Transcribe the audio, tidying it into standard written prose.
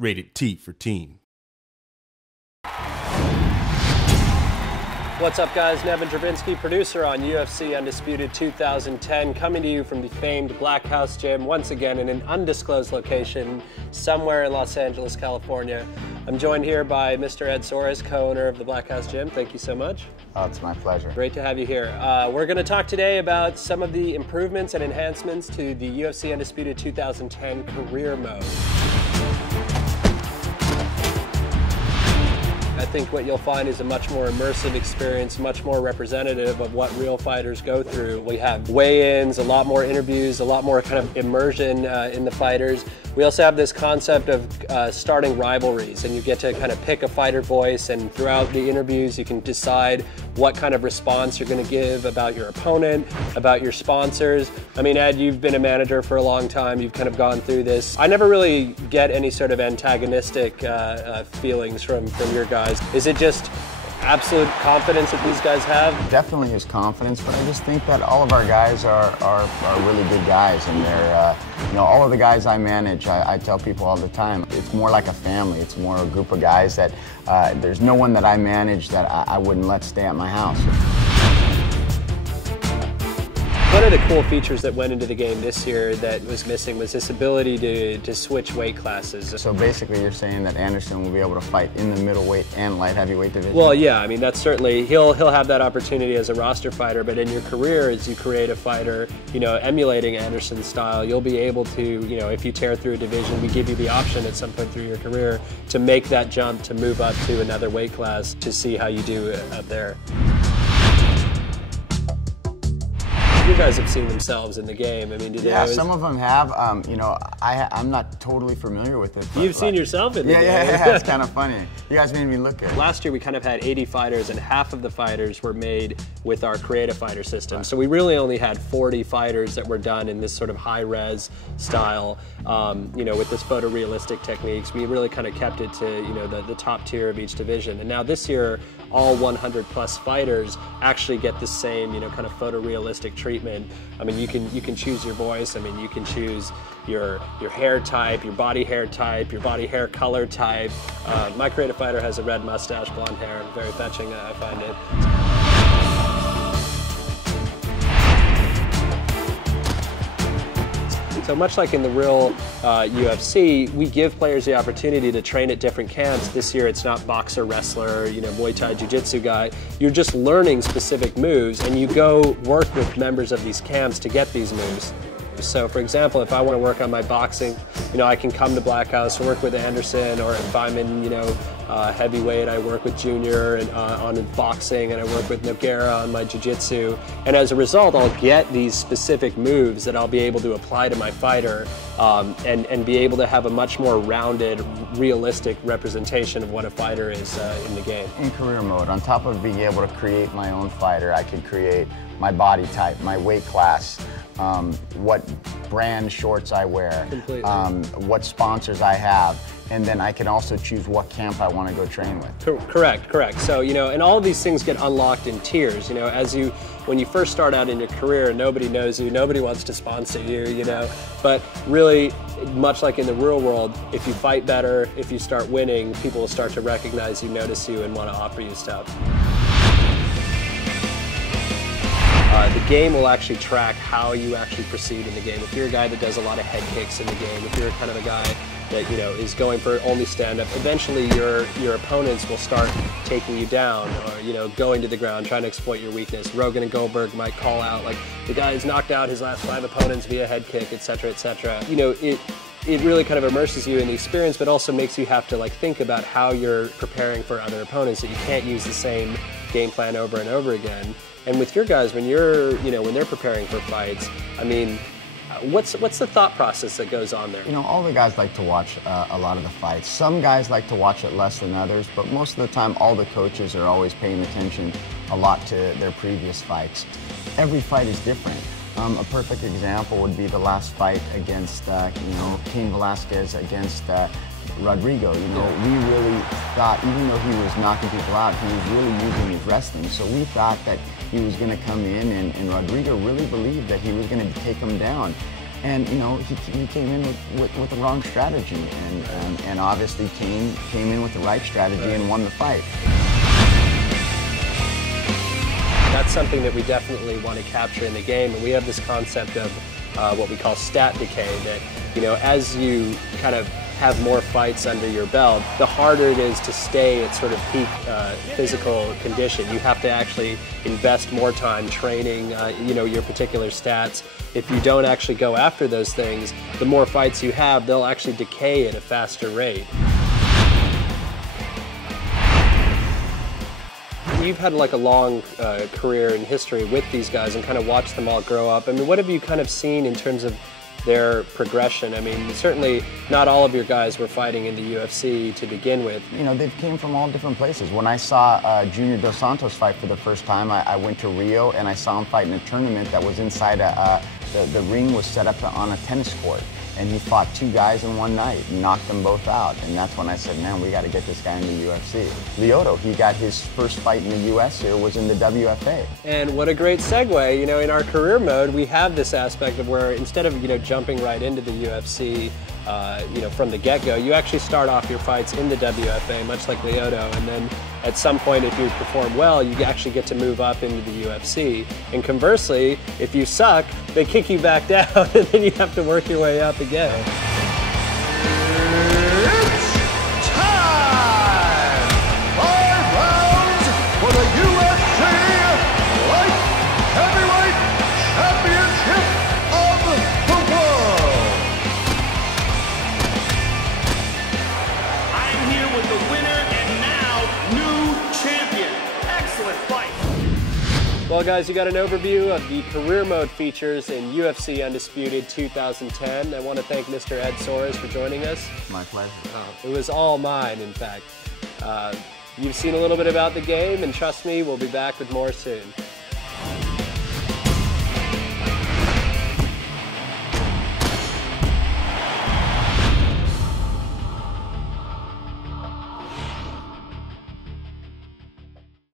Rated T for teen. What's up, guys? Neven Dravinski, producer on UFC Undisputed 2010, coming to you from the famed Black House Gym, once again in an undisclosed location somewhere in Los Angeles, California. I'm joined here by Mr. Ed Soares, co-owner of the Black House Gym. Thank you so much. Oh, it's my pleasure. Great to have you here. We're going to talk today about some of the improvements and enhancements to the UFC Undisputed 2010 career mode. I think what you'll find is a much more immersive experience, much more representative of what real fighters go through. We have weigh-ins, a lot more interviews, a lot more kind of immersion in the fighters. We also have this concept of starting rivalries, and you get to kind of pick a fighter voice, and throughout the interviews you can decide what kind of response you're going to give about your opponent, about your sponsors. I mean, Ed, you've been a manager for a long time, you've kind of gone through this. I never really get any sort of antagonistic feelings from your guys. Is it just absolute confidence that these guys have? Definitely is confidence, but I just think that all of our guys are really good guys, and they're, all of the guys I manage, I tell people all the time, it's more like a family. It's more a group of guys that there's no one that I manage that I wouldn't let stay at my house. One of the cool features that went into the game this year that was missing was this ability to switch weight classes. So basically you're saying that Anderson will be able to fight in the middleweight and light heavyweight division? Well, yeah, I mean, that's certainly, he'll have that opportunity as a roster fighter, but in your career, as you create a fighter, emulating Anderson's style, you'll be able to, if you tear through a division, we give you the option at some point through your career to make that jump, to move up to another weight class, to see how you do up there. You guys have seen themselves in the game. I mean, yeah, some of them have. I'm not totally familiar with it. You've seen yourself in the game. Yeah, it's kind of funny. You guys made me look good. Last year we kind of had 80 fighters, and half of the fighters were made with our creative fighter system. Right. So we really only had 40 fighters that were done in this sort of high-res style. With this photorealistic techniques, we really kind of kept it to the top tier of each division. And now this year, all 100+ fighters actually get the same kind of photorealistic treatment. I mean, you can choose your voice. I mean, you can choose your hair type, your body hair type, your body hair color type. My creative fighter has a red mustache, blonde hair, very fetching, I find it. So much like in the real UFC, we give players the opportunity to train at different camps. This year it's not boxer, wrestler, Muay Thai, Jiu-Jitsu guy. You're just learning specific moves, and you go work with members of these camps to get these moves. So for example, if I want to work on my boxing, I can come to Black House and work with Anderson, or if I'm in, heavyweight, I work with Junior and on boxing, and I work with Nogueira on my jiu-jitsu. And as a result, I'll get these specific moves that I'll be able to apply to my fighter and be able to have a much more rounded, realistic representation of what a fighter is in the game. In career mode, on top of being able to create my own fighter, I can create my body type, my weight class, what brand shorts I wear, what sponsors I have, and then I can also choose what camp I want to go train with. Correct. So, and all of these things get unlocked in tiers. When you first start out in your career, nobody knows you, nobody wants to sponsor you, But really, much like in the real world, if you fight better, if you start winning, people will start to recognize you, notice you, and want to offer you stuff. The game will actually track how you actually proceed in the game. If you're a guy that does a lot of head kicks in the game, if you're kind of a guy that is going for only stand-up, eventually your opponents will start taking you down, or going to the ground, trying to exploit your weakness. Rogan and Goldberg might call out like, the guy's knocked out his last 5 opponents via head kick, etc., etc. It really kind of immerses you in the experience, but also makes you have to think about how you're preparing for other opponents, that you can't use the same game plan over and over again. And with your guys, when when they're preparing for fights, I mean, what's the thought process that goes on there? All the guys like to watch a lot of the fights. Some guys like to watch it less than others, but most of the time, all the coaches are always paying attention a lot to their previous fights. Every fight is different. A perfect example would be the last fight against, Cain Velasquez against Rodrigo. We really thought, even though he was knocking people out, he was really using his wrestling. So we thought that he was going to come in, and Rodrigo really believed that he was going to take him down. And you know, he came in with the wrong strategy, and obviously came in with the right strategy and won the fight. That's something that we definitely want to capture in the game, and we have this concept of what we call stat decay, that, you know, as you kind of have more fights under your belt, the harder it is to stay at sort of peak physical condition. You have to actually invest more time training, you know, your particular stats. If you don't actually go after those things, the more fights you have, they'll actually decay at a faster rate. You've had like a long career and history with these guys and kind of watched them all grow up. I mean, what have you kind of seen in terms of their progression? I mean, certainly not all of your guys were fighting in the UFC to begin with. You know, they came from all different places. When I saw Junior Dos Santos fight for the first time, I went to Rio and I saw him fight in a tournament that was inside the ring was set up on a tennis court. And he fought 2 guys in one night and knocked them both out. And that's when I said, man, we got to get this guy in the UFC. Lyoto, he got his first fight in the US here, was in the WFA. And what a great segue. You know, in our career mode, we have this aspect of where instead of, you know, jumping right into the UFC, you know, from the get-go, you actually start off your fights in the WFA, much like Lyoto, and then at some point, if you perform well, you actually get to move up into the UFC. And conversely, if you suck, they kick you back down, and then you have to work your way up again. It's time! 5 rounds for the UFC Light Heavyweight Championship of the world! I'm here with the winner and now new champion. Excellent fight. Well, guys, you got an overview of the career mode features in UFC Undisputed 2010. I want to thank Mr. Ed Soares for joining us. My pleasure. It was all mine, in fact. You've seen a little bit about the game, and trust me, we'll be back with more soon.